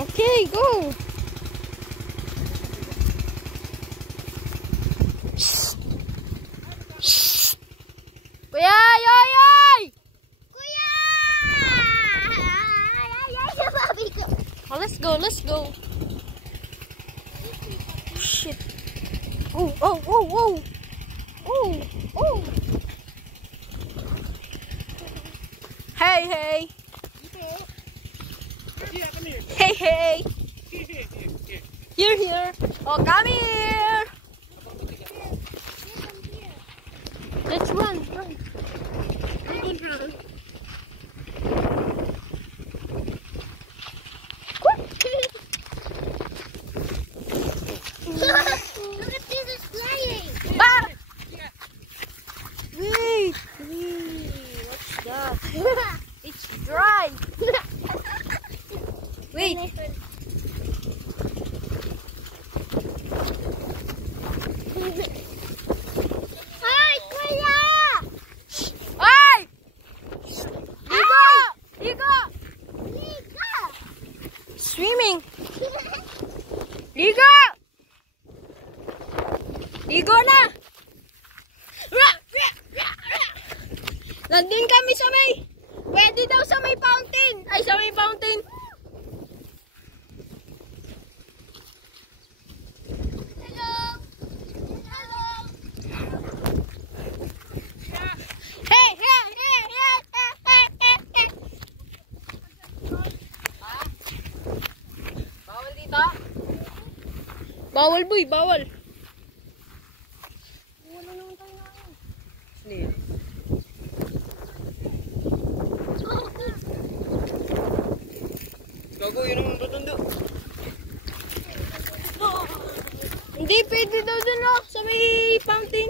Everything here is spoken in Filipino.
Okay, go. Kuya, yoy! Kuya! Oh, let's go, let's go. Shit. Oh, oh, oh, oh. Oh, oh. Hey, hey. Hey, hey. You're here. Oh, come here. Let's run, run. Look at this, it's flying. Ah! Wait, what's that? It's dry. Wait. Hi, Kuya! Ay! Ligo! Ligo! Liga! Swimming. Ligo! Ligo na! Nandun kami sa may, pwede daw sa may fountain. Ay, sa may fountain. Hello! Hello! Hey, hey, hey, hey, hey, hey, hey. Bawal dito? Bawal, boy, bawal. Wala naman tayo na ako. Sino? Gago, yun ang batundo. Hindi pwede daw dun, sa may fountain.